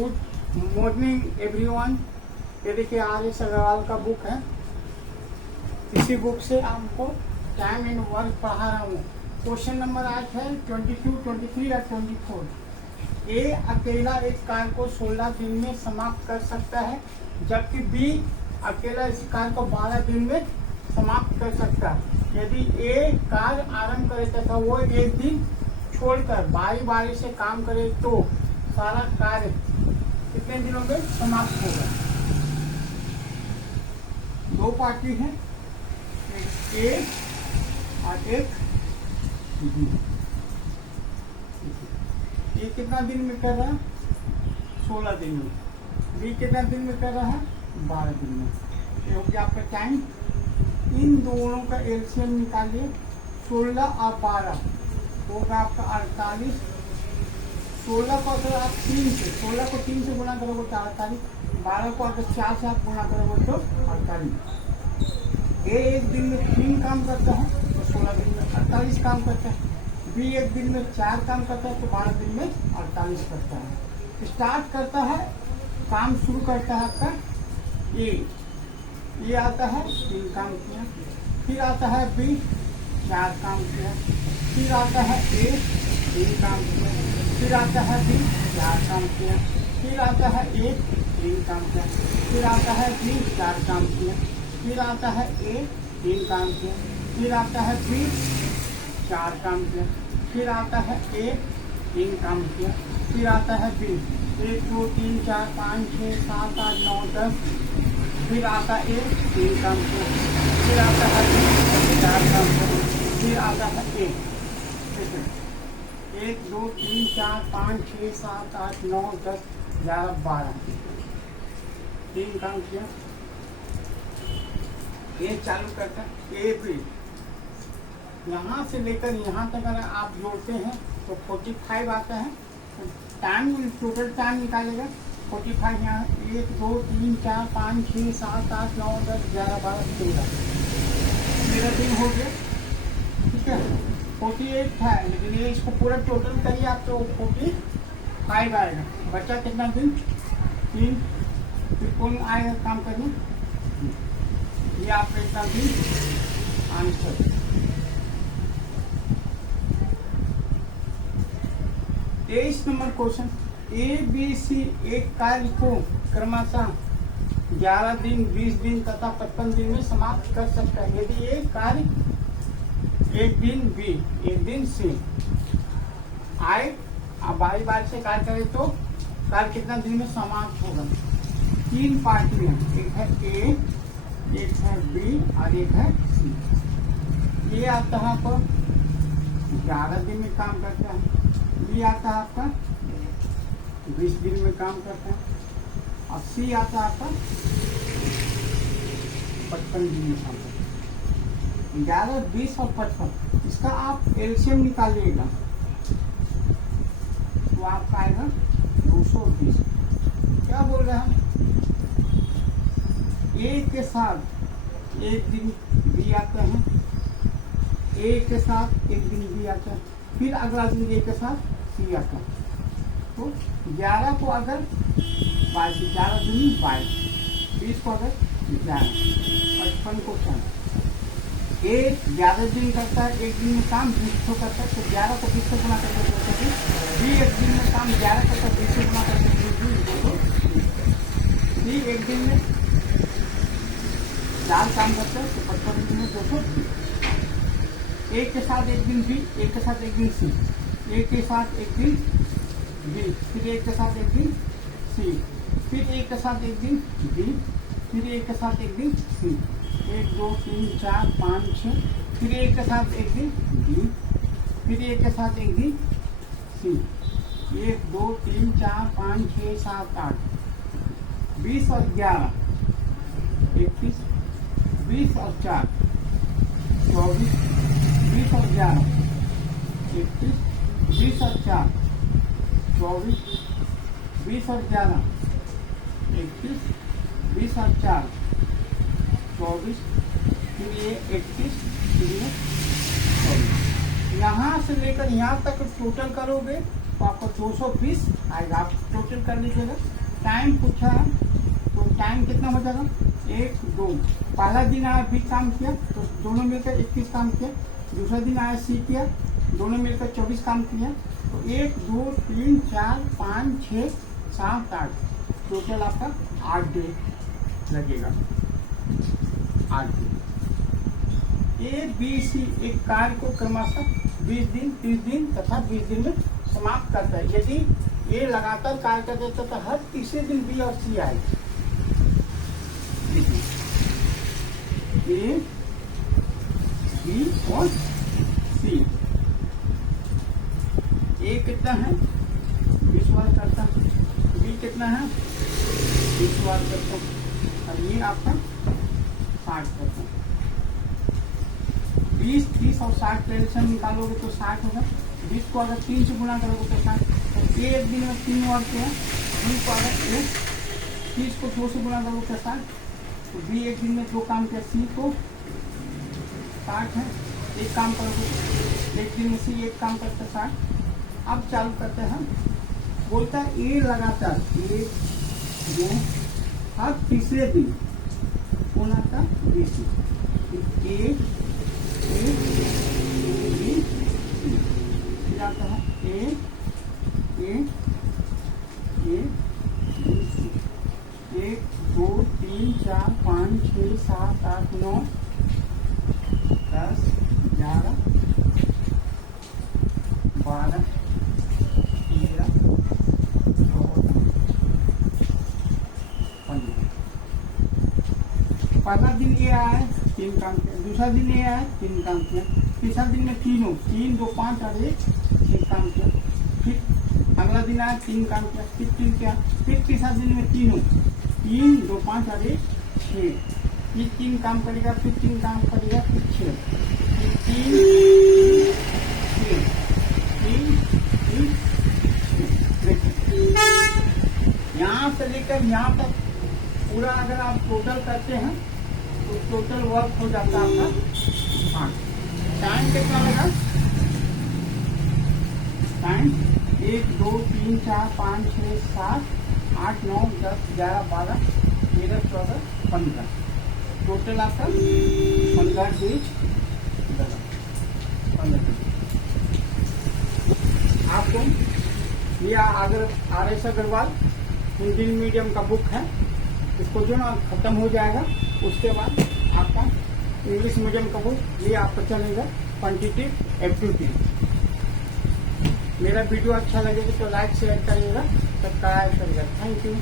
Good morning everyone. ये देखिए RS. Agarwal का बुक है। इसी बुक से आपको टाइम एंड वर्क पढ़ा रहा हूँ। क्वेश्चन नंबर आज है 22, 23 और 24। ए अकेला एक कार्य को 16 दिन में समाप्त कर सकता है, जबकि बी अकेला इस कार्य को 12 दिन में समाप्त कर सकता है। यदि ए कार्य आरंभ करे तथा वो एक दिन छोड़कर बारी बारी से काम करे तो सारा कार्य कितने दिनों में समाप्त होगा। दो पार्टी है, एक ए और एक बी। ये कितना दिन में कर रहा है? 16 दिन में। बी कितना दिन में कर रहा है? 12 दिन में। ये हो गया आपका टाइम। इन दोनों का एलसीएम निकालिए। 16 और 12 होगा आपका 48। 16 को अगर आप 16 को 3 से गुणा करोगे तो 48। 12 को अगर 4 से आप गुणा करोगे तो 48। ए एक दिन में 3 काम करता है तो 16 दिन में 48 काम करता है। बी एक दिन में 4 काम करता है तो 12 दिन में 48 करता है। स्टार्ट करता है, काम शुरू करता है आपका ये आता है 3 काम किया। फिर आता है बी 4 काम किया। फिर आता है ए 3 काम किया। फिर आता है बी 4 काम किया। फिर आता है ए 3 काम किया। फिर आता है बी 4 काम किया। फिर आता है ए 3 काम किया। फिर आता है बी 4 काम किया। फिर आता है ए 3 काम किया। फिर आता है बी 1 2 3 4 5 6 7 8 9 10। फिर आता है ए 3 काम किया। फिर आता है बी 4 काम किया। फिर आता है ए 1 2 3 4 5 6 7 8 9 10 11 12 3 काम किया। ये चालू करता है ए बी। यहाँ से लेकर यहाँ तक अगर आप जोड़ते हैं तो 45 आता है। टाइम टोटल टाइम निकालेगा 45। यहाँ 1 2 3 4 5 6 7 8 9 10 11 12 13 मेरा दिन हो गया। ठीक है, 48 था, लेकिन ये इसको पूरा टोटल करिए आप तो 45 आएगा। बच्चा कितना दिन? 3। फिर कौन आएगा काम करने? ये आपका इतना दिन आंसर। तेईस नंबर क्वेश्चन। ए बी सी एक कार्य को क्रमशः 11 दिन 20 दिन तथा 55 दिन में समाप्त कर सकता है। यदि ये कार्य एक दिन बी एक दिन सी आए बारी बारी से कार्य करे तो कार्य कितना दिन में समाप्त होगा। 3 पार्टी है, एक है ए, एक है बी और एक है सी। ये आता है आपको 11 दिन में काम करता है। बी आता है आपका 20 दिन में काम करता है और सी आता है आपका 55 दिन में काम करता है। 11, 20 और 55 इसका आप एलसीएम निकालिएगा तो आपका आएगा 220। क्या बोल रहे हैं? ए के साथ एक दिन बी आता है, ए के साथ एक दिन बी आता है, फिर अगला दिन ए के साथ सी आता है। तो 11 को अगर 22, 11 दूनी 22, 20 को अगर 11, 55 को 4। ए 11 दिन करता है, एक दिन में काम 20 को करता है तो 11 को 20 से गुणा करके बी एक दिन में काम 11 करता है 20 से गुणा करके बी एक दिन में 4 काम करता है तो 55 दिन में 220। एक के साथ एक दिन बी, एक के साथ एक दिन सी, एक के साथ एक दिन बी, फिर एक के साथ एक दिन सी, फिर एक के साथ एक दिन बी, फिर एक के साथ एक दिन सी। 1 2 3 4 5 6, फिर एक के साथ एक दिन बी, फिर एक के साथ एक दिन सी। 1 2 3 4 5 6 7 8 20 और 11 21, 20 और 4 24, 20 और 11 21, 20 और 4 24, 20 और 11 21, 20 और 4 24, फिर ये 21, फिर ये 24। यहाँ से लेकर यहाँ तक टोटल करोगे तो आपको 220 आएगा। आप टोटल कर लीजिएगा। टाइम पूछा है तो टाइम कितना हो जाएगा, 1 2। पहला दिन आया बी काम किया तो दोनों मिलकर 21 काम किया। दूसरा दिन आया सी किया, दोनों मिलकर 24 काम किया। तो 1 2 3 4 5 6 7 8, टोटल आपका 8 डे लगेगा। 8 डे। ए बी सी एक कार्य को क्रमशः 20 दिन 30 दिन तथा 20 दिन में समाप्त करता है। यदि ये लगातार कार्य कर देता तो हर तीसरे दिन बी और सी आएगी। ए बी और सी। ए कितना है, 20 बार करता है। बी कितना है, 20 बार करता है। और ये आपका 60 करता है। 20 30 और 60 का एलसीएम निकालोगे तो 60 होगा। 20 को अगर 3 से गुणा करोगे तो 60। तो एक दिन में 3 बार किया। बी को अगर 30 को 2 से गुणा करोगे तो 60। तो बी एक दिन में 2 काम किया। सी को 60 है, एक काम करोगे। एक दिन में सी एक काम करते 60। अब चालू करते हैं। बोलता है ए लगातार 1 2 हर तीसरे दिन कौन आता बी सी। ए फिर आता है ए 1 2 3 4 5 6 7 8 9 10 11 12 13 14 15। पहला दिन ये आया है 3 काम किया। दूसरा दिन ये आया है 3 काम किया। तीसरा दिन में 3 2 5 और 1 काम किया। फिर अगला दिन आया 3 काम किया। फिर 3 किया। फिर तीसरा दिन में 3 2 5 और 1 6। फिर 3 काम करेगा। फिर 3 काम करेगा। फिर 6। फिर 3 यहाँ से लेकर यहाँ तक पूरा अगर आप टोटल करते हैं तो टोटल वर्क हो जाता है आपका 8। टाइम कितना लगा, टाइम 1 2 3 4 5 6 7 8 9 10 11 12 13 14 15। टोटल आपका 15 डेज लगा। 15 डेज। आपको ये अगर RS अग्रवाल हिंदी मीडियम का बुक है, इसको जो ना खत्म हो जाएगा उसके बाद आपका इंग्लिश मीडियम का बुक ये आपको चलेगा क्वांटिटेटिव एप्टीट्यूड। मेरा वीडियो अच्छा लगेगा तो लाइक शेयर करिएगा, सब्सक्राइब करिएगा। Thank you.